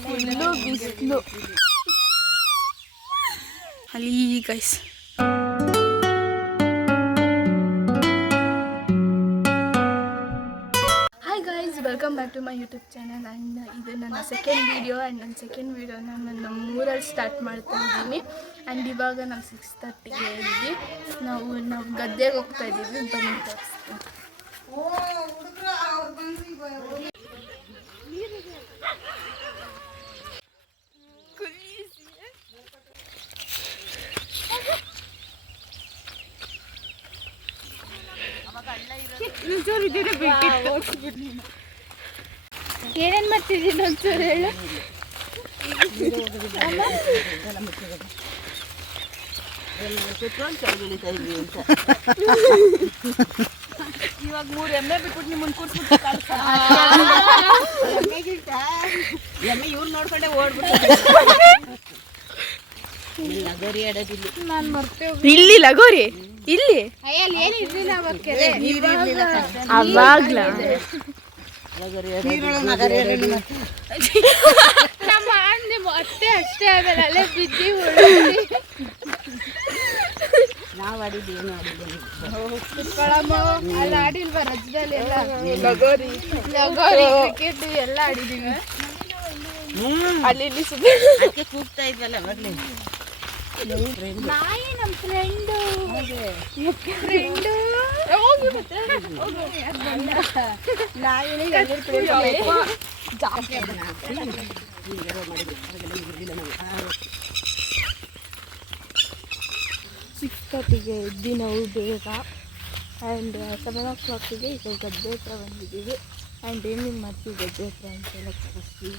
Full ಬಿಸಿಲು ಅಲ್ಲಿ guys. Welcome back to my YouTube channel. And ಇದು ನನ್ನ ಸೆಕೆಂಡ್ ವೀಡಿಯೋ. ಆ್ಯಂಡ್ ನನ್ನ ಸೆಕೆಂಡ್ ವೀಡಿಯೋನ ನಾನು ನಮ್ಮೂರಲ್ಲಿ ಸ್ಟಾರ್ಟ್ ಮಾಡ್ತಾ ಇದ್ದೀನಿ. ಆ್ಯಂಡ್ ಇವಾಗ ನಾವು 6:30ಗೆ ಇದ್ದೀವಿ. ನಾವು ಗದ್ದೆಗೆ ಹೋಗ್ತಾ ಇದ್ದೀವಿ. ಬನ್ನಿ ತೋರಿಸ್ತೀನಿ. ಏನೇನು ಮಾಡ್ತಿದ್ದೀನಿ ಒಂಚೂರು ಹೇಳು. ಇವಾಗ 3 ಎಮ್ಮೆ ಬಿಟ್ಬಿಟ್ಟು ನಿಮ್ಮನ್ನು ಕೂರ್ಸ್ಬಿಟ್ಟು ಎಮ್ಮೆ ಇವ್ರು ನೋಡ್ಕೊಂಡೆ ಓಡ್ಬಿಟ್ಟು ಲಗೋರಿ ಆಡೋದಿಲ್ಲ. ನಾನು ಮರ್ತೇ ಇಲ್ಲಿ ಲಗೋರಿ ಇಲ್ಲಿ ಅಯ್ಯಲ್ಲಿ ಏನು ಇರಲಿಲ್ಲ ಅವಾಗ್ಲ ನಮ್ಮ ನಿಮ್ಮ ಅತ್ತೆ ಅಷ್ಟೇ ಆಮೇಲೆ ಅಲ್ಲೇ ಬಿದ್ದಿ ನಾವು ಆಡಿದ್ದು ಏನು ಆಡಿದ್ದೀವಿ. ಅಲ್ಲಿ ಆಡಿಲ್ವ ರಜದಲ್ಲಿ ಎಲ್ಲ ಲಗೋರಿ ಕ್ರಿಕೆಟ್ ಎಲ್ಲ ಆಡಿದೀವಿ. ಅಲ್ಲಿ ಇಲ್ಲಿ ಅದಕ್ಕೆ ಕೂಗ್ತಾ ಇದ್ವಲ್ಲ ಅವಾಗಲೇ. ನಾಯಿ ನಮ್ಮ ಫ್ರೆಂಡು ಸಿಕ್ಸ್ಗೆ ಎದ್ದು ನಾವು ಬೇಗ. ಆ್ಯಂಡ್ 7 o'clockಗೆ ಈಗ ಗದ್ದೆ ಹತ್ರ ಬಂದಿದ್ದೀವಿ. ಆ್ಯಂಡ್ ಏನೇನು ಮಾಡ್ತೀವಿ ಗದ್ದೆ ಹತ್ರ ಅಂತೆಲ್ಲ ತೋರಿಸ್ತೀವಿ.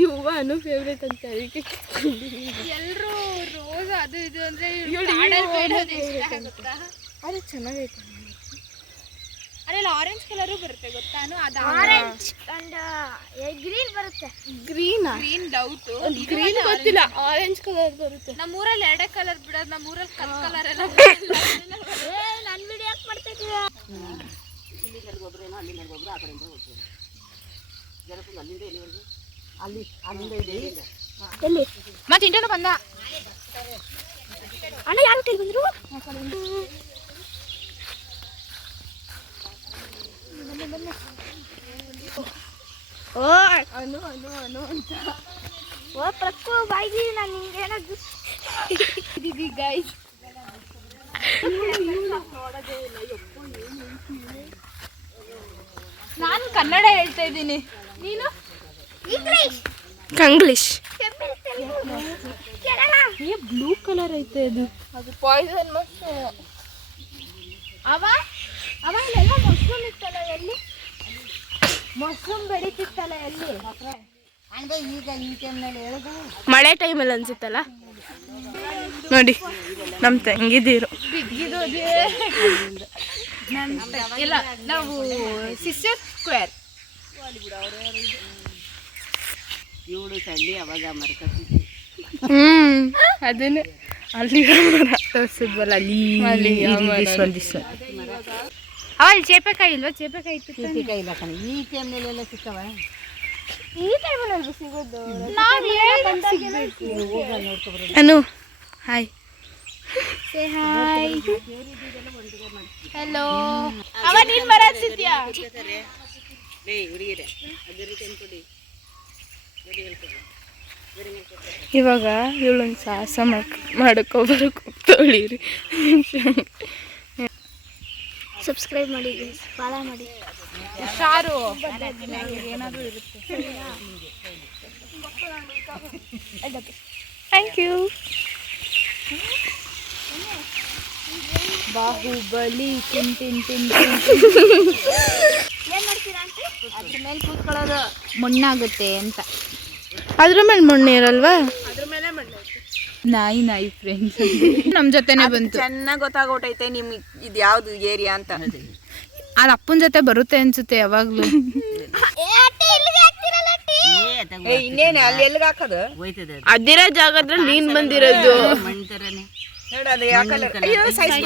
ಇವ್ವನು ಫೇವ್ರೇಟ್ ಅಂತ ಅದಕ್ಕೆ ಎಲ್ಲರೂ ರೋಸ್ ಅದು ಇದು ಅಂದ್ರೆ ಅದು ಚೆನ್ನಾಗೈತೆ. ಅದ್ರಲ್ಲಿ ಆರೆಂಜ್ ಕಲರು ಬರುತ್ತೆ ಗೊತ್ತಾನು. ಅದು ಆರೆಂಜ್ ಅಂಡ್ ಗ್ರೀನ್ ಬರುತ್ತೆ. ಗ್ರೀನಾ? Green doubt. ಗ್ರೀನ್ ಗೊತ್ತಿಲ್ಲ, ಆರೆಂಜ್ ಕಲರ್ ಬರುತ್ತೆ. ನಮ್ಮೂರಲ್ಲಿ 2 ಕಲರ್ ಬಿಡೋದು. ನಮ್ಮೂರಲ್ಲಿ ಕಲರ್ ಎಲ್ಲ ನನ್ನ ವಿಡಿಯೋ ಯಾಕೆ ಮಾಡ್ತಾ ಇದ್ದೀರಾ? ಎಲ್ಲಿ ಮತ್ತೆ ಇಂಟರ್ನ ಬಂದ ಅಣ್ಣ ಯಾರು ಕೈ ಬಂದ್ರು? ಓ ಅನು ಅನು ಅನು ಅಂತ. ಓ ಪ್ರಕ್ಕು ಬಾಯ್ಗಿ ನಾನು ನಿಂಗೆ ಏನಾದ್ರು ಇದೀವಿ ಗೈಸ್. ನಾನು ಕನ್ನಡ ಹೇಳ್ತಾ ಇದ್ದೀನಿ, ನೀನು ಇಂಗ್ಲಿಷ್ ಕಂಗ್ಲೀಷ್. ಕೇರಳ. ಏ ಬ್ಲೂ ಕಲರ್ ಐತೆ ಅದು. ಅದು ಪಾಯ್ಸನ್ ಮತ್ತು ಅವಾಗಲೆಲ್ಲ ಮಶ್ರೂಮ್ ಇತ್ತಲ್ಲ ಎಲ್ಲಿ? ಮಶ್ರೂಮ್ ಬೆಳೀತಿತ್ತಲ್ಲ ಎಲ್ಲಿ? ಅಂದ್ರೆ ಈಗ ಈ ಟೈಮ್ನಲ್ಲಿ ಹೇಳೋದು ಮಳೆ ಟೈಮಲ್ಲಿ ಅನ್ಸುತ್ತಲ್ಲ ನೋಡಿ ನಮ್ಮ ತಂಗಿದಿರು. ಇಲ್ಲ, ನಾವು ಸಿಸ್ಟರ್ ಸ್ಕ್ವೇರ್. ಇವಳು ಚಳ್ಳಿ ಅವಾಗ ಮರ್ಕತ್ತಿದ್ವಿ. ಅದನ್ನೇ ಅಲ್ಲಿ ತೋರಿಸಿದ್ವಲ್ಲ ಅಲ್ಲಿ ಅವಲ್ಲಿ ಚೇಪೆಕಾಯಿ ಇಲ್ವಾ? ಚೇಪೆಕಾಯಿ ಚೀಪಿಕಾಯಿ ಇಲ್ಲ ಕಣ ಈ ಟೈಮ್ನಲ್ಲೆಲ್ಲ ಸಿಕ್ಕವ. ಈ ಟೈಮಲ್ಲಿ ಸಿಗೋದು. ಅನು ಹಾಯ್. Say hi. ಹೆಲೋ. ಅವ ನೀನ್ ಬರತ್ತಿದ್ಯಾ? ಇವಾಗ ಇವಳೊಂದು ಸಾಹಸ ಮಾಡ್ಕೊಬರಕ್ಕೆ ಹೋಗ್ತವಳಿರಿ. ಸಬ್ಸ್ಕ್ರೈಬ್ ಮಾಡಿ, ಫಾಲೋ ಮಾಡಿ. ಹುಷಾರು, ಏನಾದರೂ ಇರುತ್ತೆ. Thank you. ಬಾಹುಬಲಿ ತಿನ್ ತಿನ್ ತಿನ್ ಏನ್ ಮಾಡ್ತೀರಾ ಅಂತ? ಅದ್ರ ಮೇಲೆ ಕೂತ್ಕೊಳ್ಳೋದು ಮಣ್ಣಾಗುತ್ತೆ ಅಂತ. ಅದ್ರ ಮೇಲೆ ಮಣ್ಣು ಇರಲ್ವಾ? ನಾಯಿ ಫ್ರೆಂಡ್ಸ್ ನಮ್ಮ ಜೊತೆನೆ ಬಂತು. ಚೆನ್ನಾಗಿ ಗೊತ್ತಾಗೋಟೈತೆ ನಿಮ್ಗೆ ಇದು ಯಾವ್ದು ಏರಿಯಾ ಅಂತ. ಅದು ಅಪ್ಪನ ಜೊತೆ ಬರುತ್ತೆ ಅನ್ಸುತ್ತೆ ಯಾವಾಗ್ಲೂ. ಇನ್ನೇನು ಅಲ್ಲಿ ಎಲ್ಲಿಗೆ ಹಾಕೋದು ಹೋಯ್ತದೆ ಅದಿರೋ ಜಾಗದಲ್ಲಿ ನೀನ್ ಬಂದಿರೋದು. ಮಣ್ಣು ಥರನೇ ನೋಡು ಅದು ಯಾಕಲ್ಲ ಅಯ್ಯೋ ಸೈಜ್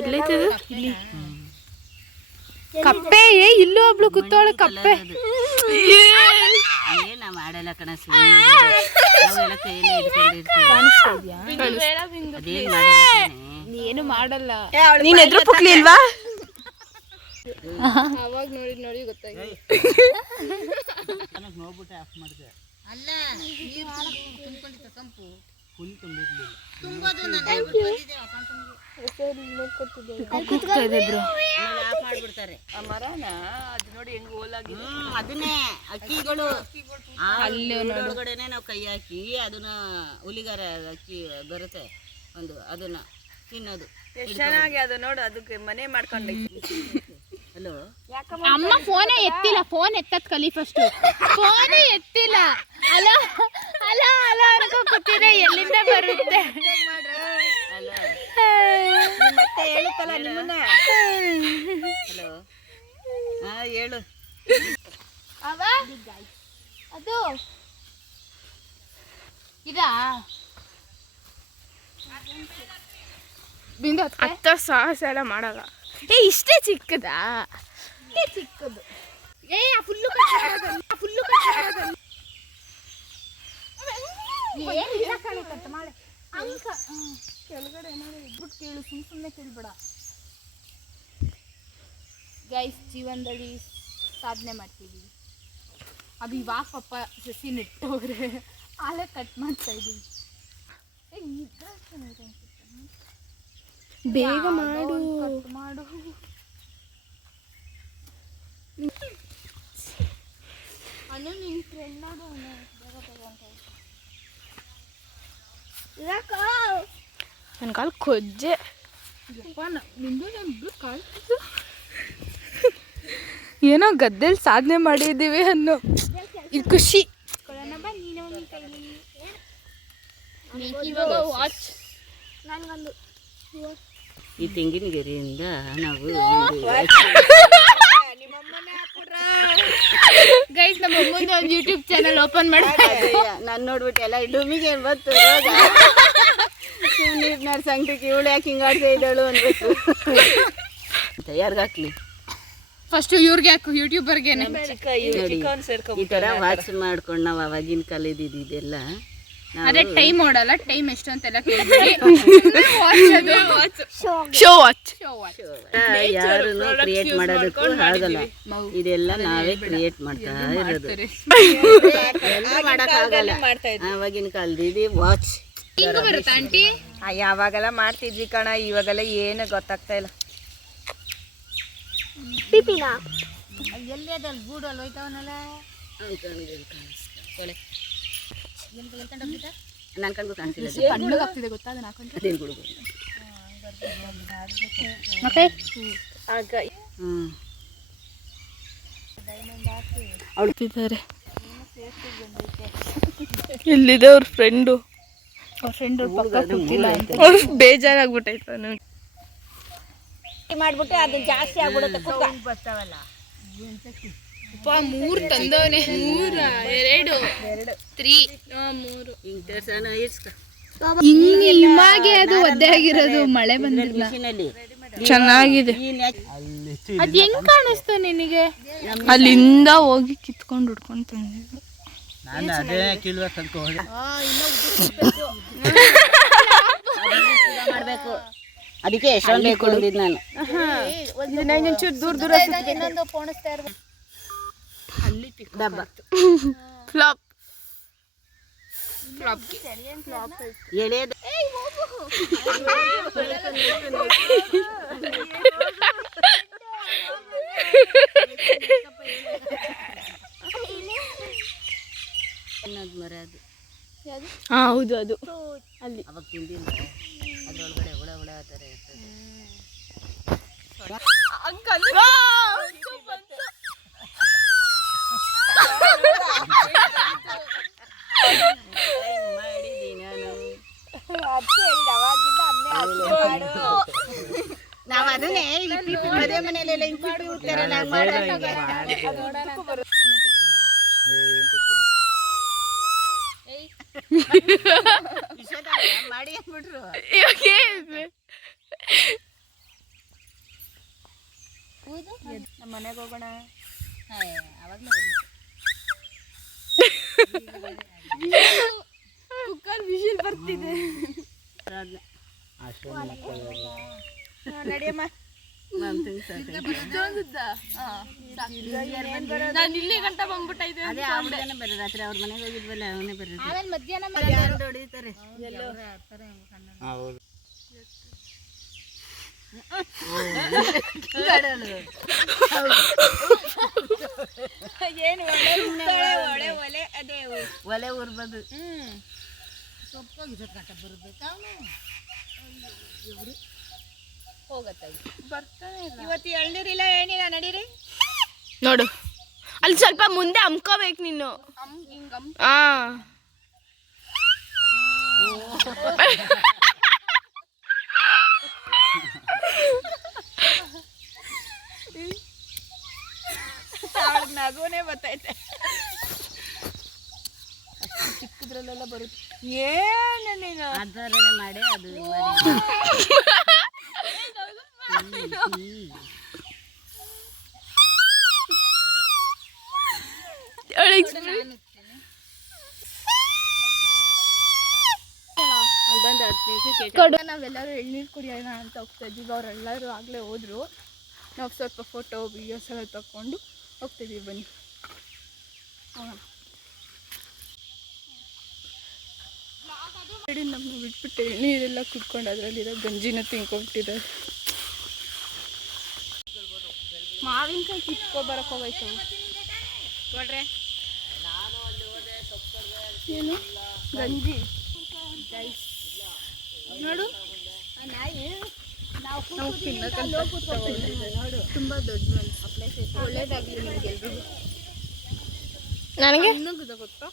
ಎಲ್ಲೈತದು? ಕಪ್ಪೆ ಇಲ್ಲೂ ಒಬ್ಳು ಕೂತವಳೆ ಕಪ್ಪೆ. ಏನ ಮಾಡಲ್ಲ ಕಣ ನಾವೆಲ್ಲ ಕೈಯಲ್ಲೇ ಇಟ್ಕೊಂಡಿರ್ತೀವಿ ಅದೇನ್ ಮಾಡಲ್ಲ ಕಣೆ. ಏನು ಮಾಡಲ್ಲ. ನೀನ್ ಎದುರು ಪುಕ್ಲಿ ಇಲ್ವಾ? ಅವಾಗ ನೋಡಿ ಗೊತ್ತಾಗಿ ನೋಡ್ಬಿಟ್ಟೆ ಆಫ್ ಮಾಡಿದೆ ಅಲ್ಲ ತುಂಬಿಕೊಂಡಿತ್ತು ಸಂಪು ಫುಲ್ ತುಂಬಿರ್ಲಿಲ್ಲ ತುಂಬೋದು ಆಫ್ ಮಾಡ್ಬಿಡ್ತಾರೆ ಆ ಮರನ ಅದು ನೋಡಿ ಹೆಂಗ್ ಹೋಲಾಗಿದೆ. ಅದನ್ನೇ ಅಕ್ಕಿಗಳು ಒಳಗಡೆನೆ ನಾವು ಕೈ ಹಾಕಿ ಅದನ್ನ ಹುಲಿಗಾರ ಅಕ್ಕಿ ಬರುತ್ತೆ ಒಂದು ಅದನ್ನ ತಿನ್ನೋದು. ಎಷ್ಟು ಚೆನ್ನಾಗಿ ಅದು ನೋಡು, ಅದಕ್ಕೆ ಮನೆ ಮಾಡ್ಕೊಂಡೈತಿ. ಹಲೋ ಅಮ್ಮ ಫೋನೇ ಎತ್ತಿಲ್ಲ. ಫೋನ್ ಎತ್ತದ್ ಕಲಿ ಫಸ್ಟ್. ಫೋನೇ ಎತ್ತಿಲ್ಲ. ಅಲ್ಲ ಅಲ್ಲ ಅಲ್ಲ ಅನ್ಕೋ ಕೂತಿದ್ರೆ ಎಲ್ಲಿಂದ ಬರುತ್ತೆ? ಹಲೋ ಮತ್ತೆ ಹೇಳುತ್ತಲ್ಲ ನಿಮ್ಮನ್ನ. ಹಲೋ ಹಾ ಹೇಳು. ಅದು ಇದಾ ಬಿಂದು ಅತ್ತ ಸಾಹಸ ಎಲ್ಲ ಮಾಡಲ್ಲ. ಇಷ್ಟೇ ಚಿಕ್ಕದಾ? ಚಿಕ್ಕದು. ಫುಲ್ಲು ಫುಲ್ಲು ಕೆಳಗಡೆ ಏನಾದ್ರು ಇದ್ಬಿಟ್ಟು ಕೇಳು, ಸುಮ್ಮನೆ ಕೇಳ್ಬೇಡ. ಗೈಸ್, ಜೀವನದಲ್ಲಿ ಸಾಧನೆ ಮಾಡ್ತಿದ್ದೀವಿ. ಅದು ಇವಾಗ ಪಪ್ಪ ಸಸಿ ನೆಟ್ಟೋಗ್ರೆ ಆಲೆ ಕಟ್ ಮಾಡ್ತಾ ಇದ್ದೀವಿ. ಬೇಗ ಮಾಡು ಮಾಡು. ಅನು ನಿನ್ನ ಫ್ರೆಂಡ್ ನೋಡು, ನನ್ನ ಕಾಲು ಕೊಜ್ಜೆ. ಏನೋ ಗದ್ದೆಲಿ ಸಾಧನೆ ಮಾಡಿದ್ದೀವಿ ಅನ್ನೋ ಇದು ಖುಷಿ. ವಾಚ್ ನನಗೊಂದು ಈ ತೆಂಗಿನಗೆರೆಯಿಂದ ನಾವು ಗೈಸ್, ನಮ್ಮ ಅಮ್ಮಂದು ಒಂದು ಯೂಟ್ಯೂಬ್ ಚಾನಲ್ ಓಪನ್ ಮಾಡ್ತಾರೆ. ನಾನು ನೋಡ್ಬಿಟ್ಟು ಎಲ್ಲ ಡುಮಿಗೆ ಬಂತು ರೋಗ. ನೀರ್ನಾರು ಸಂಗತಿಗೆ ಇವಳು ಯಾಕೆ ಹಿಂಗಾಡ್ತಾ ಇದ್ದಾಳು ಅನ್ಬೇಕು. ಯಾರಿಗಾಕ್ಲಿ ಫಸ್ಟ್ ಇವ್ರಿಗೆ ಹಾಕು, ಯೂಟ್ಯೂಬರ್ಗೆನೆ. ಈ ಥರ ವಾಚ್ ಮಾಡ್ಕೊಂಡು ನಾವು ಅವಾಗಿನ ಕಾಲದ ಇದೆಲ್ಲ ಅದೇ ಟೈಮ್ ನೋಡಲ್ಲ, ಟೈಮ್ ಎಷ್ಟು ಅಂತೆಲ್ಲ ಕೇಳ್ತೀವಿ. ಶೋ ವಾಚ್ ಯಾರನ್ನು ಕ್ರಿಯೇಟ್ ಮಾಡೋದಕ್ಕೂ ಆಗಲ್ಲ. ಇದೆಲ್ಲ ನಾವೇ ಕ್ರಿಯೇಟ್ ಮಾಡ್ತಾ ಇರೋದು. ಎಲ್ಲ ಮಾಡೋಕ್ಕಾಗಲ್ಲ. ಆವಾಗಿನ ಕಾಲದ ಇದು ವಾಚ್ ಬರುತ್ತಾ ಆಂಟಿ? ಯಾವಾಗೆಲ್ಲ ಮಾಡ್ತಿದ್ವಿ ಕಣ, ಇವಾಗೆಲ್ಲ ಏನು ಗೊತ್ತಾಗ್ತಾ ಇಲ್ಲ. ಪಿಪಿನ ಎಲ್ಲಿ ಅದಲ್ಲಿ ಗೂಡಲ್ಲಿ ಹೋಯ್ತಾವನಲ್ಲ. ನನ್ನ ಕಣ್ಗೂ ಕಾಣಿಸಿಲ್ಲ. ಕಣ್ಣಿಗೆ ಆಗ್ತಿದೆ ಗೊತ್ತಾ ಅದನ್ನ ಹಾಕೊಂಡ್ರೆ. ಅದೇನು ಗುಡುಗು ಮತ್ತೆ ಅವಳ್ತಿದ್ದಾರೆ. ಎಲ್ಲಿದೆ ಅವ್ರ ಫ್ರೆಂಡು? ಅವ್ರ ಫ್ರೆಂಡ್ ಪಕ್ಕ ಕೂತಿಲ್ಲ ಅಂತ ಅವ್ರಿಗೆ ಬೇಜಾರಾಗ್ಬಿಟ್ಟೈತ. ಮಾಡ್ಬಿಟ್ಟು ಅದು ಜಾಸ್ತಿ ಆಗ್ಬಿಡುತ್ತೆ. ಬರ್ತಾವಲ್ಲ ಮೂರು ತಂದವನೆ. 2 3 3 ಹಿಂಗೆ ಅದು ಒದ್ದೆ ಆಗಿರೋದು, ಮಳೆ ಬಂದಿಲ್ಲ. ಚೆನ್ನಾಗಿದೆ. ಅದ್ ಹೆಂಗ್ ಕಾಣಿಸ್ತು ನಿನಗೆ? ಅಲ್ಲಿಂದ ಹೋಗಿ ಕಿತ್ಕೊಂಡು ಹುಡ್ಕೊಂಡು ತಂದಿದ್ದು. ನಾನು ಅದೇ ಕೀಳ್ಬೇಕು ಅನ್ಕೋದೆ. ಮಾಡಬೇಕು ಅದಕ್ಕೆ ಎಷ್ಟೊಂದು ಕೊಡೋದಿದ್ದು ನಾನು. ದೂರ ದೂರ ಇನ್ನೊಂದು ಪೋಣಿಸ್ತಾ ಇರ್ಬೇಕು. ಅಲ್ಲಿ ಡಬ್ಬ ಫ್ಲಾಪ್ ಎಳೆದು ಮರ ಅದು. ಹಾ ಹೌದು, ಅದು ಅಲ್ಲಿ ಅವಾಗ ತಿಂದಿಲ್ಲ. ಅದ್ರೊಳಗಡೆ ಹುಳ ಹುಳ ಆ ಥರ ಇರ್ತದೆ. ಮಾಡಿದ್ದೀನಿ ನಾವು ಅದನ್ನೇ ಮದುವೆ ಮನೆಯಲ್ಲೆಲ್ಲ ಹಿಂಗೆ ಉತ್ತಾರೆ ನಾವು ಮಾಡೋದು. ಮಾಡಿ ಅಂದ್ಬಿಟ್ರು. ಇವಾಗ ಏನು? ನಮ್ಮ ಮನೆಗೆ ಹೋಗೋಣ. ಅವಾಗಲೇ ಕುಕ್ಕರ್ ವಿಷಲ್ ಬರ್ತಿದೆ. ನಡಿಯಮ್ಮ. ನಾನು ಇಲ್ಲಿ ಗಂಟ ಬಂದ್ಬಿಟ್ಟೈತೆ. ಅದೇ ಅವ್ರದೇನೆ ಬೇರೆ ರಾತ್ರಿ ಅವ್ರ ಮನೆಗೆ ಹೋಗಿದ್ವಲ್ಲ ಅವನೇ ಬೇರೆ ಆಮೇಲೆ ಮಧ್ಯಾಹ್ನ ಹೊಡಿತಾರೆ. ಏನು ಒಳೆ ಒಲೆ ಅದೇ ಒಲೆ ಉರ್ಬೋದು. ಸೊಪ್ಪು ಕಟ್ಟ ಬರಬೇಕು ಅವನು ಬರ್ತಾನೆ ಇಲ್ಲ. ಇವತ್ತು ಎಳ್ನೀರಿಲ್ಲ ಏನಿಲ್ಲ, ನಡೀರಿ. ನೋಡು ಅಲ್ಲಿ ಸ್ವಲ್ಪ ಮುಂದೆ ಅಮ್ಕೋಬೇಕು ನೀನು. ಆ ಅವಳಿಗೆ ನಗುನೇ ಬರ್ತೈತೆ. ಚಿಕ್ಕದ್ರಲ್ಲೆಲ್ಲ ಬರುತ್ತೆ. ಏನು ನೀನು ಅದರಲ್ಲೇ ಮಾಡಿ ಅದು ನಾವೆಲ್ಲರೂ ಎಳ್ನೀರು ಕುಡಿಯೋಣ ಅಂತ ಹೋಗ್ತಾ ಇದ್ದೀವಿ. ಅವರೆಲ್ಲರೂ ಆಗಲೇ ಹೋದ್ರು. ನಾವು ಸ್ವಲ್ಪ ಫೋಟೋ ವಿಡಿಯೋಸ್ ಎಲ್ಲ ತಗೊಂಡು ಹೋಗ್ತಿದ್ದೀವಿ. ಬನ್ನಿ ನಮ್ಮ ಬಿಟ್ಬಿಟ್ಟು ಎಳ್ನೀರೆಲ್ಲ ಕುತ್ಕೊಂಡು ಅದರಲ್ಲಿರೋ ಗಂಜಿನ ತಿನ್ಕೊಂಬಿಟ್ಟಿದ್ದಾರೆ. ಮಾವಿನಕಾಯಿ ಕಿತ್ಕೊಬರಕ್ಕೆ ಹೋಗೈತವು. ನೋಡ್ರೆ ಏನು ಗಂಜಿ ನೋಡು. ನಾವು ತಿನ್ನಕ್ಕಂತ ತುಂಬ ದೊಡ್ಡ ಮನಸ್ಸು. ಒಳ್ಳೇದಾಗಲಿ ನಿಮಗೆಲ್ರಿಗೂ. ನನಗೆ ಇನ್ನೂ ಗೊತ್ತಾ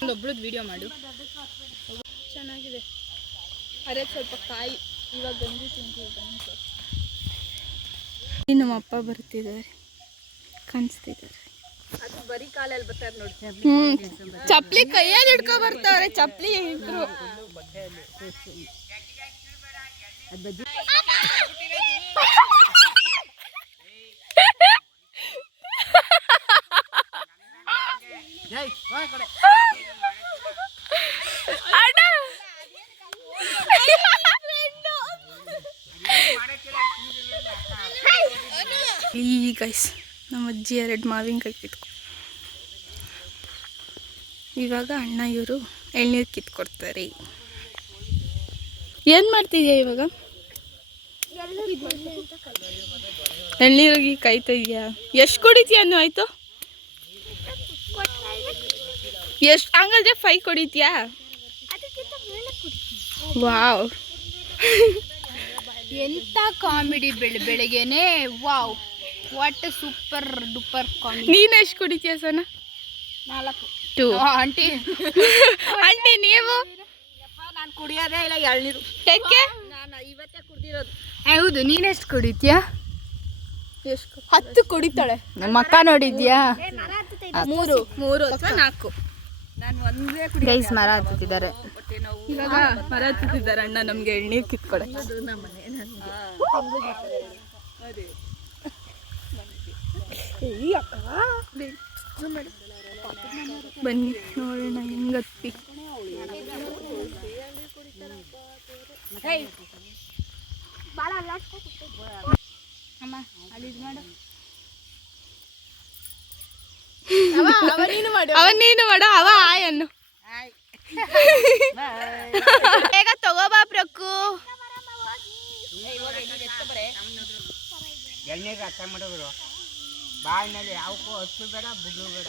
ಒಂದೊಬ್ಳದ್ದು ವಿಡಿಯೋ ಮಾಡು. ಚೆನ್ನಾಗಿದೆ. ಅರೆ ಸ್ವಲ್ಪ ಕಾಯಿ ಇವಾಗ ಗಂಜಿ ತಿಂತೀವಿ. ನಮ್ಮ ಅಪ್ಪ ಬರ್ತಿದ್ದಾರೆ, ಕಾಣಿಸ್ತಿದ್ದಾರೆ. ಅದು ಬರೀ ಕಾಲಲ್ಲಿ ಬರ್ತಾರೆ ನೋಡಿ. ಚಪ್ಲಿ ಕೈಯಲ್ಲಿ ಹಿಡ್ಕೊ ಬರ್ತಾವ್ರೆ. ಚಪ್ಲಿ ಇದ್ರು ಈ ಗೈಸ್ ನಮ್ಮ ಅಜ್ಜಿ 2 ಮಾವಿನಕಾಯಿ ಕಿತ್ಕೊ. ಇವಾಗ ಅಣ್ಣ ಇವರು ಎಳ್ನೀರು ಕಿತ್ಕೊಡ್ತಾರೆ. ಏನು ಮಾಡ್ತಿದ್ಯಾ ಇವಾಗ? ಎಳ್ನೀರಿಗೆ ಕಾಯ್ತಾ ಇದೆಯಾ? ಎಷ್ಟು ಕುಡಿತೀಯ ಅನ್ನು? ಆಯಿತು, ಎಷ್ಟು ಹಂಗಾದ್ರೆ 5 ಕುಡಿತೀಯಾ? ವಾವ್, ಎಂತ ಕಾಮಿಡಿ ಬೆಳಗ್ಗೆನೆ. Wow, what super duper comedy. ನೀನು ಎಷ್ಟು ಕುಡಿತೀಯ ಸೋನಾ? 2. ಆಂಟಿ ಆಂಟಿ ನೀವು? ನಾನು ಕುಡಿಯೋದೇ ಇಲ್ಲ ಎಳ್ನೀರು. ಯಾಕೆ? ನಾನು ಇವತ್ತೇ ಕುಡ್ದಿರೋದು. ಹೌದು, ನೀನೆಷ್ಟು ಕುಡಿತೀಯಾ? ಎಷ್ಟು? 10 ಕುಡಿತಾಳೆ. ನಮ್ಮ ಅಕ್ಕ ನೋಡಿದ್ಯಾ? 3 ಅಥವಾ 4. ನಾನು ಒಂದೇ ಗೈಸ್ ಮರ ಹತ್ತುತ್ತಿದ್ದಾರೆ. ಇವಾಗ ಮರ ಹತ್ತಿದ್ದಾರೆ ಅಣ್ಣ ನಮ್ಗೆ ಎಳ್ನೀರು ಕಿತ್ಕೊಡಕ್ಕೆ. ಬನ್ನಿ ನೋಡೋಣ ಹೆಂಗತ್ತಿ. ಅಮ್ಮ ಅಲ್ಲಿ ಇದು ಮಾಡು. ಅವನ್ ನೀನು ಮಾಡು, ಅವ ಆಯ್ ಅನ್ನು. ಬೇಗ ತಗೋಬಾ ಪ್ರಕ್ಕು. ಎಳ್ನೀರು ಅರ್ಥ ಮಾಡೋರು ಬಾಯಿನಲ್ಲಿ ಯಾವಕ್ಕೂ ಹತ್ತು ಬೇಡ ಬಿಡ್ಲು ಬೇಡ.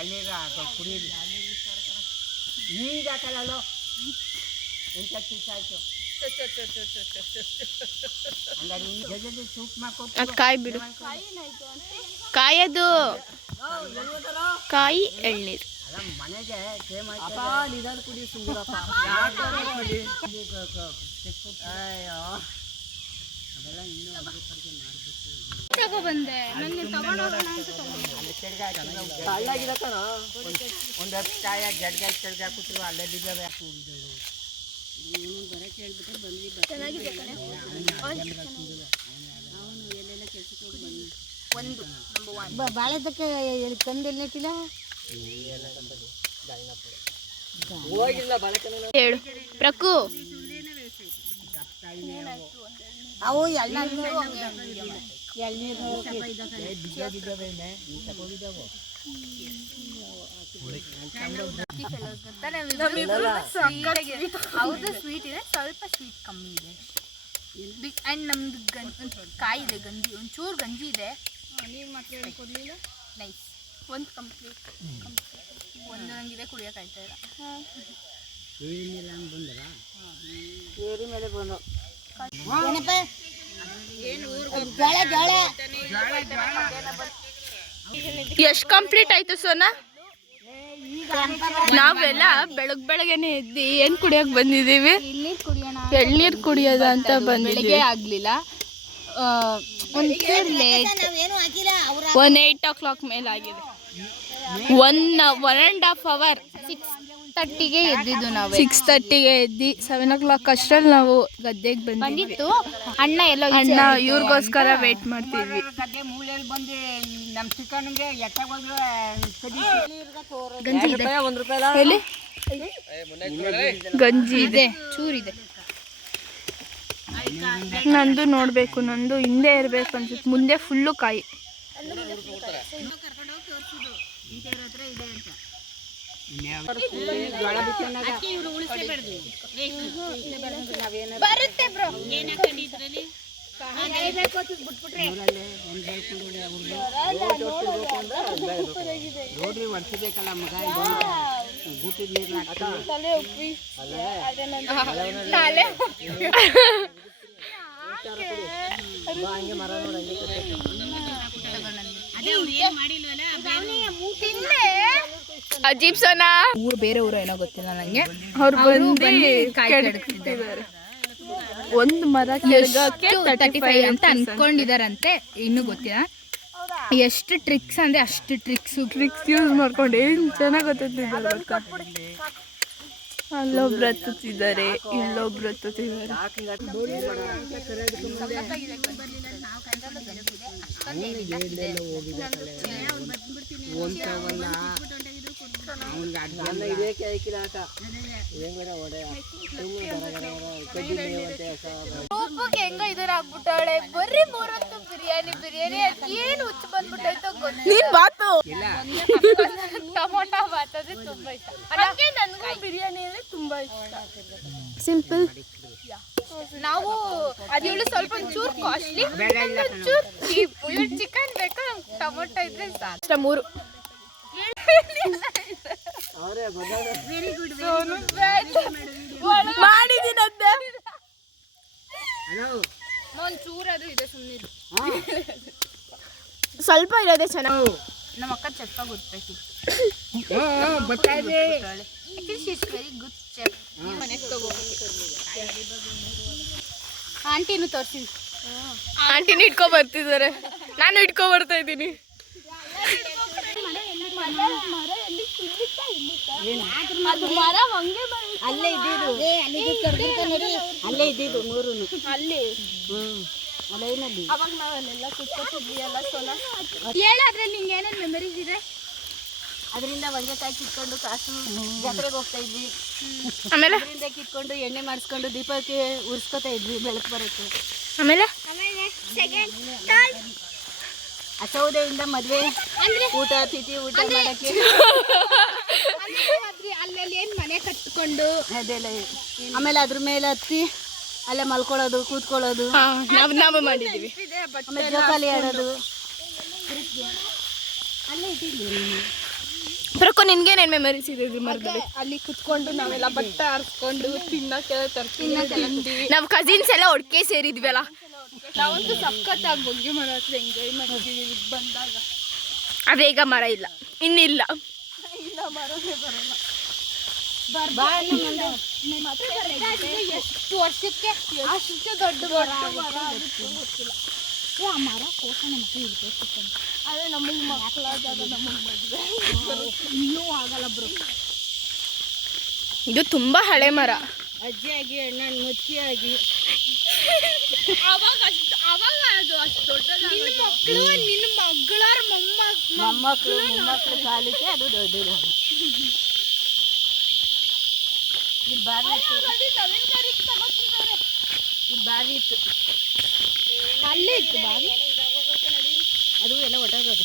ಎಳ್ನೀರು ಕುಡಿಯಿರಿ. ನೀರು ಹಾಕಲ್ಲ ಎಂತ ಪೀಸ್ ಆಯ್ತು. ಹಂಗಾರೆ ನೀನು ಜಲ್ದಿ ಸೂಪ್ ಮಾಡ್ಕೊಟ್ಟು ಅದು ಕಾಯಿ ಬಿಡು. ಕಾಯದು ಕಾಯಿ ಎಳ್ನೀರು. ಅಲ್ಲ ಮನೆಗೆ ಸೇಮ್ ಆಯ್ತು. ನಿಧಾನ ಕುಡಿ ಸುಂದರಪ್ಪ. ಅಯ್ಯೋ ತಗೊಬಂದೆ ನನಗೆ ತಗೊಂಡೋಗೋಣ ಅಂತ ತಗೊಂಡೆ. ಒಂದು 10 ಕಾಯ ಗಡ್ಗೆ ತೆಗ್ದು ಕೂತ್ರು ಅಲ್ಲೇ ಬಿದ್ದಾವೆ. ಚೆನ್ನಾಗಿದೆ ಕಣೆ. ಒಂದು ನಂಬರ್ 1 ಬಾಳೆದಕ್ಕೆ ತಂದೆಲ್ಲ ನೆಟ್ಟಿಲ್ಲ ಹೇಳು ಪ್ರಕು. ಅವು ಹೌದು ಸ್ವೀಟ್ ಇದೆ, ಸ್ವಲ್ಪ ಸ್ವೀಟ್ ಕಮ್ಮಿ ಇದೆ. ಆ್ಯಂಡ್ ನಮ್ದು ಕಾಯಿ ಇದೆ, ಗಂಜಿ ಒಂಚೂರು ಗಂಜಿ ಇದೆ. ನೀವು ಮಾತ್ರ ಹೇಳ್ಕೊಡ್ಲಿಲ್ಲ. ನೈಸ್. ಒಂದು ಕಂಪ್ಲೀಟ್ ಒಂದು ನಂಗಿದೆ ಕುಡಿಯೋಕೆ ಆಯ್ತಾ ಇಲ್ಲ. ಏರಿ ಮೇಲೆ ಬಂದು ಎಷ್ಟು ಕಂಪ್ಲೀಟ್ ಆಯ್ತು ಸೋನಾ? ನಾವೆಲ್ಲ ಬೆಳಗ್ಗೆನೆ ಎದ್ದು ಏನ್ ಕುಡಿಯಕ್ ಬಂದಿದೀವಿ? ಎಳ್ನೀರು ಕುಡಿಯೋದ ಅಂತ ಬಂದಿದ್ದೀವಿ. ಆಗ್ಲಿಲ್ಲ, ಒಂಚೂರು ಲೇಟ್. 8 o'clock ಮೇಲಾಗಿದೆ. 1.5 hour. 6:30ಗೆ ಎದ್ದಿದ್ದು ನಾವು. 6:30ಗೆ ಎದ್ದು 7 o'clock ಅಷ್ಟರಲ್ಲಿ ನಾವು ಗದ್ದೆಗೆ ಬಂದಿತ್ತು. ಅಣ್ಣ ಇವ್ರಿಗೋಸ್ಕರ ವೇಟ್ ಮಾಡ್ತಿದ್ವಿ. ಗದ್ದೆ ಮೂಲೆಯಲ್ಲಿ ಬಂದು ನಮ್ಮ ಚಿಕನ್ಗೆ ಎತ್ತಾಗೋದ್ರೆ ಗಂಜಿ ಇದೆ. ಎಲ್ಲಿ ಗಂಜಿ ಇದೆ, ಚೂರಿದೆ. ನಂದು ನೋಡ್ಬೇಕು, ನಂದು ಹಿಂದೆ ಇರ್ಬೇಕು ಅನ್ಸುತ್ತೆ, ಮುಂದೆ ಫುಲ್ಲು ಕಾಯಿ. ಬರುತ್ತೆ ಬ್ರೋ. ನೋಡ್ರಿ ಒಡ್ಸಬೇಕಲ್ಲ ಮಗ, ಬೂಟಿದ ನೀರು ಅಜೀಬ್ ಸೋನಾ ಊರು ಬೇರೆ ಊರು ಏನೋ ಗೊತ್ತಿಲ್ಲ ನಂಗೆ. ಅವ್ರು ಬಂದು ಕಾಯಿ ಕೆಡಕ್ತಿದ್ದಾರೆ. ಒಂದು ಮರ ಕೆಡಗಕ್ಕೆ 35 ಅಂತ ಅನ್ಕೊಂಡಿದಾರಂತೆ, ಇನ್ನೂ ಗೊತ್ತಿಲ್ಲ. ಎಷ್ಟು ಟ್ರಿಕ್ಸ್ ಅಂದ್ರೆ ಅಷ್ಟು ಟ್ರಿಕ್ಸ್ ಯೂಸ್ ಮಾಡ್ಕೊಂಡು ಏನು ಚೆನ್ನಾಗಿ ಗೊತ್ತಿದ್ದಾರೆ ಗೊತ್ತಾ? ಅಲ್ಲೊಬ್ರು ಹತ್ತುತ್ತಿದ್ದಾರೆ, ಇಲ್ಲೊಬ್ರು ಹತ್ತುತ್ತಿದ್ದಾರೆ. ಹೆಂಗ ಇದನ್ನ ಆಗ್ಬಿಟ್ಟವಳೆ, ಬರೀ 3 ಹೊತ್ತು ಬಿರಿಯಾನಿ ಏನು ಹುಚ್ಚು ಬಂದ್ಬಿಟ್ಟೈತೋ ಗೊತ್ತಿಲ್ಲ. ಟೊಮೊಟೊ ಬಾತ್ ಅಂದ್ರೆ ತುಂಬಾ ಇಷ್ಟ ನನಗೆ. ನನಗೂ ಬಿರಿಯಾನಿ ಅಂದ್ರೆ ತುಂಬಾ ಇಷ್ಟ. ಸಿಂಪಲ್. ನಾವು ಅದಿಳು ಸ್ವಲ್ಪ ಒಂಚೂರು ಕಾಸ್ಟ್ಲಿ, ಒಂಚೂರು ಚೀಪ್. ಇವಳು ಚಿಕನ್ ಬೇಕು, ನಮ್ಗೆ ಟೊಮೊಟೊ ಇದ್ರೆ ಸಾಕು. 3 ಮಾಡಿದ್ದೀನಂತೆ. ಒಂಚೂರಾದ್ರೂ ಇದೆ, ಸುಮ್ಮನೆ ಸ್ವಲ್ಪ ಇರೋದೇ ಚೆನ್ನಾಗಿ. ನಮ್ಮ ಅಕ್ಕ ಚೆಪ್ಪ ಗೊತ್ತೈತಿ. Very good chef. ಮನೆಗೆ ತಗೋ. ಆಂಟಿನೂ ತೋರಿಸಿ. ಆಂಟಿನೂ ಇಟ್ಕೊ ಬರ್ತಿದ್ದಾರೆ, ನಾನು ಇಟ್ಕೊ ಬರ್ತಾ ಇದ್ದೀನಿ. ಅಲ್ಲೇ ಇದ್ದಿದ್ದು 3 ಅಲ್ಲಿ ಲೈನಲ್ಲಿ. ಅವಾಗ ನಾವಲ್ಲೆಲ್ಲ ಕುತ್ಕೊತಿದ್ವಿ ಎಲ್ಲ. ಸೋನಾ ಹೇಳಾದ್ರಲ್ಲಿ ನಿಂಗೆ ಏನೇನು ಮೆಮರೀಸ್ ಇದೆ? ಅದರಿಂದ ಹೊಂಗೆಕಾಯಿ ಕಿತ್ಕೊಂಡು ಕಾಸು ಜಾತ್ರೆಗೆ ಹೋಗ್ತಾ ಇದ್ವಿ. ಆಮೇಲೆ ಅದರಿಂದ ಕಿತ್ಕೊಂಡು ಎಣ್ಣೆ ಮಾಡಿಸ್ಕೊಂಡು ದೀಪಕ್ಕೆ ಉರ್ಸ್ಕೊತಾ ಇದ್ವಿ ಬೆಳಕು ಬರೋಕ್ಕೆ. ಆಮೇಲೆ ಅಸೌದೆಯಿಂದ ಮದುವೆ ಊಟ ತಿಥಿ ಊಟ ಮಾಡಕ್ಕೆ ಅಲ್ಲೆಲ್ಲಿ ಏನು ಮನೆ ಕಟ್ಕೊಂಡು ಅದೆಲ್ಲ. ಆಮೇಲೆ ಅದ್ರ ಮೇಲೆ ಹತ್ತಿ ಅಲ್ಲೇ ಮಲ್ಕೊಳ್ಳೋದು, ಕೂತ್ಕೊಳ್ಳೋದು, ನಾವು ಮಾಡಿದ್ದೀವಿ. ಆಮೇಲೆ ಜೋಕಾಲಿ ಆಡೋದು. ಅಲ್ಲೇ ಇಟ್ಟಿದ್ವಿ. ಪ್ರಕೋ ನಿನ್ಗೇನೇನು ಮೆಮರೀಸ್ ಇದೆ ಮರದಲ್ಲಿ? ಅಲ್ಲಿ ಕುತ್ಕೊಂಡು ನಾವೆಲ್ಲ ಬಟ್ಟೆ ಆರಿಸ್ಕೊಂಡು ತಿನ್ನಕ್ಕೆ ತರ್ತೀವಿ. ನಾವು ಕಸಿನ್ಸ್ ಎಲ್ಲ ಒಟ್ಟಿಗೆ ಸೇರಿದ್ವಲ್ಲ, ನಾವಂತೂ ಸಖತ್ತಾಗಿ ಬೊಗ್ಗೆ ಮರ ಹತ್ರ ಎಂಜಾಯ್ ಮಾಡ್ತೀವಿ ಬಂದಾಗ. ಅದೇ ಈಗ ಮರ ಇಲ್ಲ, ಇನ್ನಿಲ್ಲ. ಇಲ್ಲ, ಮರನೇ ಬರಲ್ಲ. ಎಷ್ಟು ವರ್ಷಕ್ಕೆ ಅಷ್ಟು ದೊಡ್ಡ ಮರ ಗೊತ್ತಿಲ್ಲ. ಆ ಮರ ಕೋಸನ ಮಕ್ಕಳು ಇರಬೇಕು. ಆದರೆ ನಮಗೆ ಮಕ್ಕಳಾದಾಗ ನಮಗೆ ಮದುವೆ ಇನ್ನೂ ಆಗಲ್ಲ ಬ್ರೋ. ಇದು ತುಂಬಾ ಹಳೆ ಮರ. ಅಜ್ಜಿಯಾಗಿ ಅಣ್ಣನ ಮುಚ್ಚಿಯಾಗಿ ಅವಾಗ ಅದು ಅಷ್ಟು ದೊಡ್ಡದಾಗಿ ನಿನ್ನ ಮಗಳಾರ ಮೊಮ್ಮಕ್ಕಳು ಕಾಲಿಗೆ ಅದು ದೊಡ್ಡದಾಗಿ ಇಲ್ಲಿ ಬಾರಿ ಇತ್ತು. ಇಲ್ಲಿ ಬಾರಿ ಇತ್ತು. ಅಲ್ಲೇ ಇತ್ತು ಬಾವಿ. ಅದು ಎಲ್ಲ ಒಟ್ಟಾಗೋದು.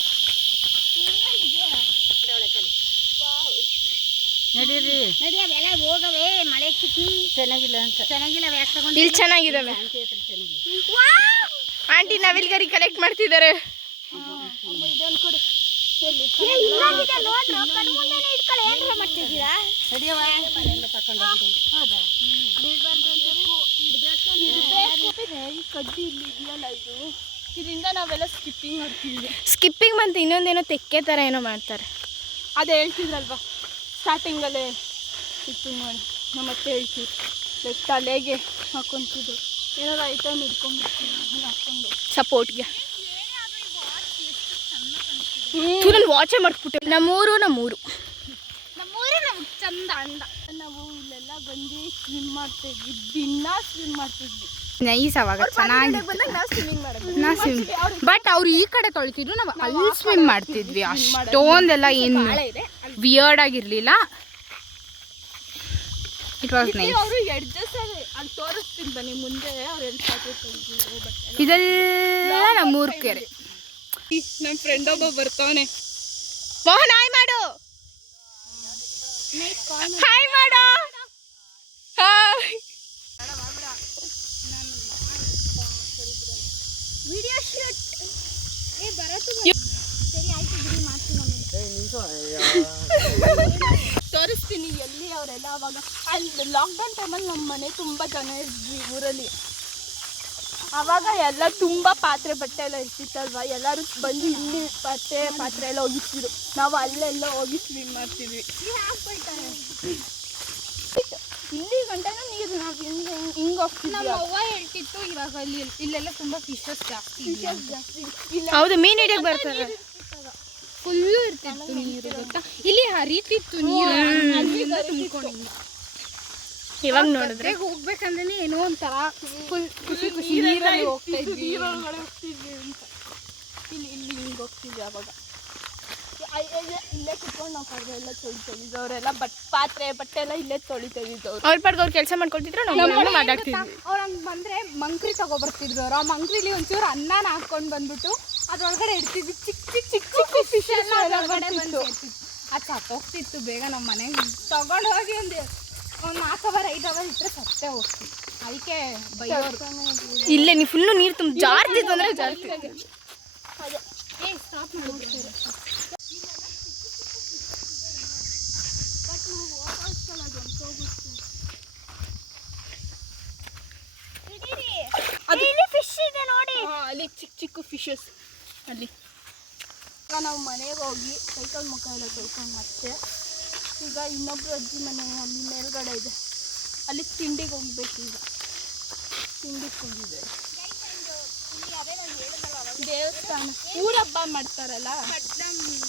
ನಡೀರಿ ನಡಿ ಅವೆಲ್ಲ ಹೋಗವೆ ಮಳೆ ಸಿಕ್ಕಿ ಚೆನ್ನಾಗಿಲ್ಲ ಅಂತ. ಚೆನ್ನಾಗಿಲ್ಲ ವ್ಯಾಕ್ ತಗೊಂಡು ಇಲ್ಲಿ ಚೆನ್ನಾಗಿದಾವೆ. ಆಂಟಿ ಹತ್ರ ಚೆನ್ನಾಗಿ ಆಂಟಿ ನವಿಲ್ಗರಿ ಕಲೆಕ್ಟ್ ಮಾಡ್ತಿದ್ದಾರೆ. ಇವಾಗಿದೆ ನೋಡ್ರ ಕಣ್ ಮುಂದೆನೆ ಇಟ್ಕೊಳ್ಳಿ. ಏನ್ರ ಮಾಡ್ತಿದ್ದೀರಾ? ನಡಿಯವ ಎಲ್ಲ ತಕೊಂಡು ಹೌದಾ ಕಡ್ಡಿ ಇಲ್ಲಿ ಇದೆಯಲ್ಲ ಇದು ಇದರಿಂದ ನಾವೆಲ್ಲ ಸ್ಕಿಪ್ಪಿಂಗ್ ಮಾಡ್ತೀವಿ. ಸ್ಕಿಪ್ಪಿಂಗ್ ಬಂತು, ಇನ್ನೊಂದೇನೋ ತೆಕ್ಕೆ ಥರ ಏನೋ ಮಾಡ್ತಾರೆ. ಅದೇ ಹೇಳ್ತಿದ್ರಲ್ವ ಸ್ಟಾರ್ಟಿಂಗಲ್ಲೇ ಇತ್ತು ನೋಡಿ. ನಮ್ಮ ಅತ್ತೆ ಹೇಳ್ತಿದ್ರು ಲೈಕ್ ತಲೆಗೆ ಹಾಕೊತಿದ್ರು ಏನಾದ್ರು ಐಟಮ್ ಹಿಡ್ಕೊಂಡ್ಬಿಡ್ತೀವಿ ಹಾಕ್ಕೊಂಡು ಸಪೋರ್ಟ್ಗೆ. ನಾನು ವಾಚೇ ಮಾಡ್ಬಿಟ್ಟೆ. ನಮ್ಮೂರು ನಮ್ಮೂರು ಚಂದ ಅಂದ. ನಾವು ಇಲ್ಲೆಲ್ಲ ಬಂದು ಸ್ವಿಮ್ ಮಾಡ್ತಿದ್ವಿ, ದಿನ ಸ್ವಿಮ್ ಮಾಡ್ತಿದ್ವಿ. ನೈಸ್. ಅವಾಗ ಚೆನ್ನಾಗಿ ನಾವು ಸ್ವಿಮ್ಮಿಂಗ್ ಮಾಡೋದು. ನಾ ಸ್ವಿಮ್ ಬಟ್ ಅವ್ರು ಈ ಕಡೆ ತೊಳಿತಿದ್ರು, ನಾವು ಅಲ್ಲಿ ಸ್ವಿಮ್ ಮಾಡ್ತಿದ್ವಿ. ಅಷ್ಟೊಂದೆಲ್ಲ ಏನು ವಿಯರ್ಡ್ ಆಗಿರ್ಲಿಲ್ಲ. It was nice. ಅವರು ಎಡ್ಜಸ್ ಅಲ್ಲಿ ತೋರಿಸ್ತೀನಿ ಬನ್ನಿ ಮುಂದೆ ಅವ್ರು ಎಲ್ಲಿ ಸಾಕಿದ್ರು ಬಟ್ ಇದೆಲ್ಲ ನಮ್ಮೂರು ಕೆರೆ. ನಮ್ಮ ಫ್ರೆಂಡ್ ಒಬ್ಬ ಬರ್ತಾವನೆ. ಮೋಹನ್ ಹಾಯ್ ಮಾಡು. ಹಾಯ್ ಮಾಡು. ಹಾಯ್. ವಿಡಿಯೋ ಶೂಟ್ ಬರತ್ತು. ಸರಿ ಆಯ್ತು ಬಿಡಿ, ಮಾಡ್ತೀನಿ ತೋರಿಸ್ತೀನಿ ಎಲ್ಲಿ ಅವರೆಲ್ಲ. ಅವಾಗ ಅಲ್ಲಿ ಲಾಕ್ಡೌನ್ ಟೈಮಲ್ಲಿ ನಮ್ಮ ಮನೆ ತುಂಬ ಜನ ಇದ್ವಿ ಊರಲ್ಲಿ. ಆವಾಗ ಎಲ್ಲ ತುಂಬ ಪಾತ್ರೆ ಬಟ್ಟೆ ಎಲ್ಲ ಇರ್ತಿತ್ತಲ್ವ, ಎಲ್ಲರೂ ಬಂದು ಇಲ್ಲಿ ಪಾತ್ರೆ ಎಲ್ಲ ಒಗಿತಿದ್ರು. ನಾವು ಅಲ್ಲೆಲ್ಲ ಹೋಗಿ ಸ್ವಿಮ್ ಮಾಡ್ತಿದ್ವಿ. ಇಲ್ಲಿ ಗಂಟೆನೂ ನೀರು ನಾವು ಹಿಂಗೆ ಹೋಗ್ತಿದ್ವಿ. ನಮ್ಮ ಅವ್ವ ಹೇಳ್ತಿತ್ತು ಇವಾಗ ಇಲ್ಲೆಲ್ಲ ತುಂಬಾ ಫಿಶಸ್ ಜಾಸ್ತಿ ಇಲ್ಲ ಹೌದು, ಮೀನು ಹಿಡಿಯಕ್ಕೆ ಬರ್ತಾರೆ. ಫುಲ್ಲು ಇರ್ತಿತ್ತು ನೀರು ಗೊತ್ತಾ. ಇಲ್ಲಿ ಹರಿತಿತ್ತು ನೀರು, ಅಲ್ಲಿಂದ ತುಂಬ್ಕೊಂಡು. ಇವಾಗ ನೋಡಿದ್ರೆ ಹೋಗ್ಬೇಕಂದ್ರೆ ಏನೋ ಒಂಥರ ಫುಲ್ ಖುಷಿ ಖುಷಿ ನೀರಲ್ಲಿ ಹೋಗ್ತಾ ಇದ್ವಿ. ನೀರೊಳಗಡೆ ಹೋಗ್ತಿದ್ವಿ ಅಂತ. ಇಲ್ಲಿ ಹಿಂಗೆ ಹೋಗ್ತಿದ್ವಿ ಅವಾಗ. ಇಲ್ಲೇ ಕುತ್ಕೊಂಡು ನಾವು ಕಡೆ ಎಲ್ಲ ತೊಳಿತಿದ್ವಿ. ಅವರೆಲ್ಲ ಪಾತ್ರೆ ಬಟ್ಟೆ ಎಲ್ಲ ಇಲ್ಲೇ ತೊಳಿತಿದ್ದು. ಅವ್ರ ಪಾಡ್ಗೆ ಅವ್ರು ಕೆಲಸ ಮಾಡ್ಕೊಳ್ತಿದ್ರು, ನಾವು ಮಾತಾಡ್ತಿದ್ವಿ. ಅವ್ರು ಹಂಗೆ ಬಂದ್ರೆ ಮಂಕ್ರಿ ತಗೊಬರ್ತಿದ್ರು. ಅವ್ರು ಆ ಮಂಕ್ರಿಲಿ ಒಂಚೂರು ಅನ್ನನ ಹಾಕೊಂಡು ಬಂದ್ಬಿಟ್ಟು ಅದ್ರೊಳಗಡೆ ಇಡ್ತಿದ್ವಿ. ಚಿಕ್ಕ ಫಿಶ್ ಎಲ್ಲ ಅದ್ರೊಳಗಡೆ ಬಂದು ಅದು ಸತ್ತೋಗ್ತಿತ್ತು ಬೇಗ. ನಮ್ಮ ಮನೆಗೆ ತಗೊಂಡು ಹೋಗಿ ಒಂದು 4 ಅವರ್ 5 ಅವರ್ ಇಟ್ಟರೆ ಸತ್ತೇ ಹೋಗ್ತಿತ್ತು. ಅದಕ್ಕೆ ಬೈಯೋರು. ಇಲ್ಲೇ ನೀವು ಫುಲ್ಲು ನೀರು ತುಂಬ ಜಾರ್ತಿತ್ತು ಅಂದರೆ ಜಾರ್ತಿತ್ತು. ಸ್ಟಾಪ್ ಮಾಡ್ಬಿಡ್ತಾರೆ. ಇಲ್ಲಿ ಫಿಶ್ ಇದೆ ನೋಡಿ. ಅಲ್ಲಿ ಚಿಕ್ಕ ಫಿಶಸ್ ಅಲ್ಲಿ. ನಾವು ಮನೆಗೆ ಹೋಗಿ ಕೈಕಾಲು ಮುಖ ಎಲ್ಲ ತೊಳ್ಕೊಂಡು ಮತ್ತೆ ಈಗ ಇನ್ನೊಬ್ರು ಅಜ್ಜಿ ಮನೆ ಅಲ್ಲಿ ಮೇಲ್ಗಡೆ ಇದೆ, ಅಲ್ಲಿ ತಿಂಡಿಗೆ ಹೋಗ್ಬೇಕು. ಈಗ ತಿಂಡಿಗೆ ಹೋಗಿದ್ದಾರೆ. ದೇವಸ್ಥಾನ ಊರ ಹಬ್ಬ ಮಾಡ್ತಾರಲ್ಲ,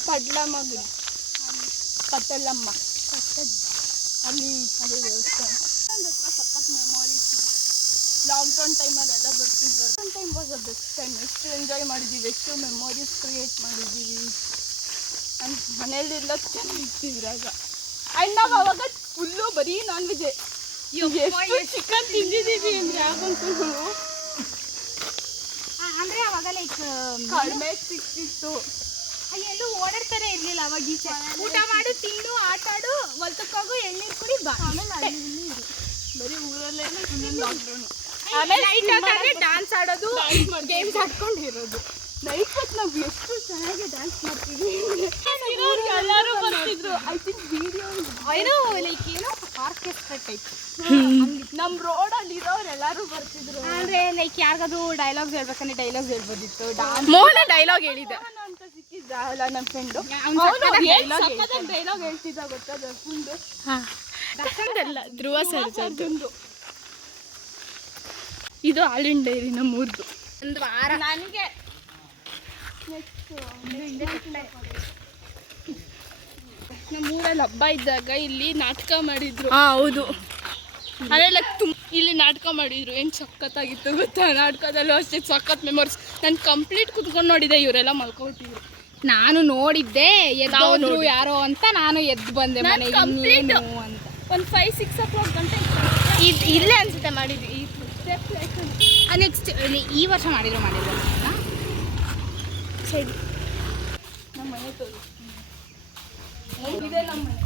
ಪಡ್ಲಮ್ಮ ಗುಡಿ, ಪತ್ತಲ್ಲಮ್ಮ ಅಲ್ಲಿ ಅದೇ ದೇವಸ್ಥಾನ. ಸಖತ್ ಮೆಮೊರೀಸ್. ಲಾಕ್ಡೌನ್ ಟೈಮಲ್ಲೆಲ್ಲ ಬರ್ತಿದ್ವಿ. Time was the best time. ಎಷ್ಟು ಎಂಜಾಯ್ ಮಾಡಿದ್ದೀವಿ, ಎಷ್ಟು ಮೆಮೊರೀಸ್ ಕ್ರಿಯೇಟ್ ಮಾಡಿದ್ದೀವಿ. ಆ್ಯಂಡ್ ಮನೆಯಲ್ಲೆಲ್ಲ ಚೆನ್ನಾಗಿರ್ತಿದ್ರಾಗ. ಆ್ಯಂಡ್ ನಾವು ಅವಾಗ ಫುಲ್ಲು ಬರೀ ನಾನ್ ವೆಜ್. ಎಷ್ಟು ಚಿಕನ್ ತಿಂದಿದ್ದೀವಿ ಅಂದರೆ ಆಗಂತೂ ಅಂದ್ರೆ ಅವಾಗ ಲೈಕ್ ಕಡಿಮೆ ಸಿಕ್ತಿತ್ತು. ಎಲ್ಲೂ ಓಡಾಡ್ತಾರೆ ಇರ್ಲಿಲ್ಲ ಅವಾಗ. ಈಚೆ ಊಟ ಮಾಡು, ತಿಂಡು, ಆಟ ಆಡು, ಹೊಲ್ತಕ್ಕೋಗು, ಎಳ್ನೀರು ಕುಡಿ, ಬಾ. ಆಮೇಲೆ ಬರೀ ಊರಲ್ಲೇ ಲಾಕ್ಡೌನ್. ಆಮೇಲೆ ಡಾನ್ಸ್ ಆಡೋದು, ಗೇಮ್ಸ್ ಆಡ್ಕೊಂಡಿರೋದು. ನೈಟ್ ಹೊತ್ತು ನಾವು ಎಷ್ಟು ಚೆನ್ನಾಗಿ ಡ್ಯಾನ್ಸ್ ಮಾಡ್ತೀವಿ. ಎಲ್ಲರೂ ಬರ್ತಿದ್ರು. ಐ ಥಿಂಕ್ ವಿಡಿಯೋ ಏನೋ ಲೈಕ್ ಏನೋ ಆರ್ಕೆಸ್ಟ್ರಾ ಟೈಪ್. ನಮ್ಮ ರೋಡಲ್ಲಿ ಇರೋರು ಎಲ್ಲರೂ ಬರ್ತಿದ್ರು. ಅಂದ್ರೆ ಲೈಕ್ ಯಾರಿಗಾದ್ರು ಡೈಲಾಗ್ಸ್ ಹೇಳ್ಬೇಕಂದ್ರೆ ಡೈಲಾಗ್ಸ್ ಹೇಳ್ಬೋದಿತ್ತು. ಮೋಹನ ಡೈಲಾಗ್ ಹೇಳಿದ್ದೆ. ಅಂತ ಸಿಕ್ಕಿದ್ದ ಅಲ್ಲ ನನ್ನ ಫ್ರೆಂಡು, ಡೈಲಾಗ್ ಡೈಲಾಗ್ ಹೇಳ್ತಿದ್ದ ಗೊತ್ತಾ ದರ್ಶನ್ದು. ಅದಲ್ಲ ಧ್ರುವ ಸರ್ಜಾದು. ಇದು ಹಾಲಿನ ಡೈರಿ ನಮ್ಮೂರ್ದು. ಒಂದು ವಾರ ನನಗೆ ನಮ್ಮೂರಲ್ಲಿ ಹಬ್ಬ ಇದ್ದಾಗ ಇಲ್ಲಿ ನಾಟಕ ಮಾಡಿದ್ರು. ಹೌದು. ಅದೆಲ್ಲ ಇಲ್ಲಿ ನಾಟಕ ಮಾಡಿದ್ರು. ಏನು ಸಖತ್ತಾಗಿತ್ತು ಗೊತ್ತಾ? ನಾಟಕದಲ್ಲೂ ಅಷ್ಟೇ ಸಖತ್ ಮೆಮೊರೀಸ್. ನಾನು ಕಂಪ್ಲೀಟ್ ಕುತ್ಕೊಂಡು ನೋಡಿದೆ, ಇವರೆಲ್ಲ ಮಲ್ಕೊಟ್ಟಿದ್ರು. ನಾನು ನೋಡಿದ್ದೆ ಎದ್ದೋದ್ರು ಯಾರೋ ಅಂತ ನಾನು ಎದ್ದು ಬಂದೆ ಮನೆಗೆ ಇನ್ನೇನು ಅಂತ. ಒಂದು 5-6 o'clock ಗಂಟೆ ಇಲ್ಲೇ ಅನ್ಸುತ್ತೆ ಮಾಡಿದ್ವಿ. ನೆಕ್ಸ್ಟ್ ಈ ವರ್ಷ ಮಾಡಿದ್ರು ಸೈಡ್ ನಮ್ಮ ಮನೆ ತೋರಿಸ್ತೀನಿ. ಇದೆ ನಮ್ಮ ಮನೆ.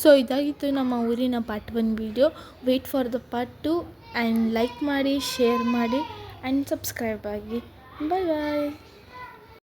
ಸೊ ಇದಾಗಿತ್ತು ನಮ್ಮ ಊರಿನ part 1 video. Wait for the part 2 and like ಮಾಡಿ, ಶೇರ್ ಮಾಡಿ ಆ್ಯಂಡ್ ಸಬ್ಸ್ಕ್ರೈಬ್ ಆಗಿ. ಬಾಯ್ ಬಾಯ್.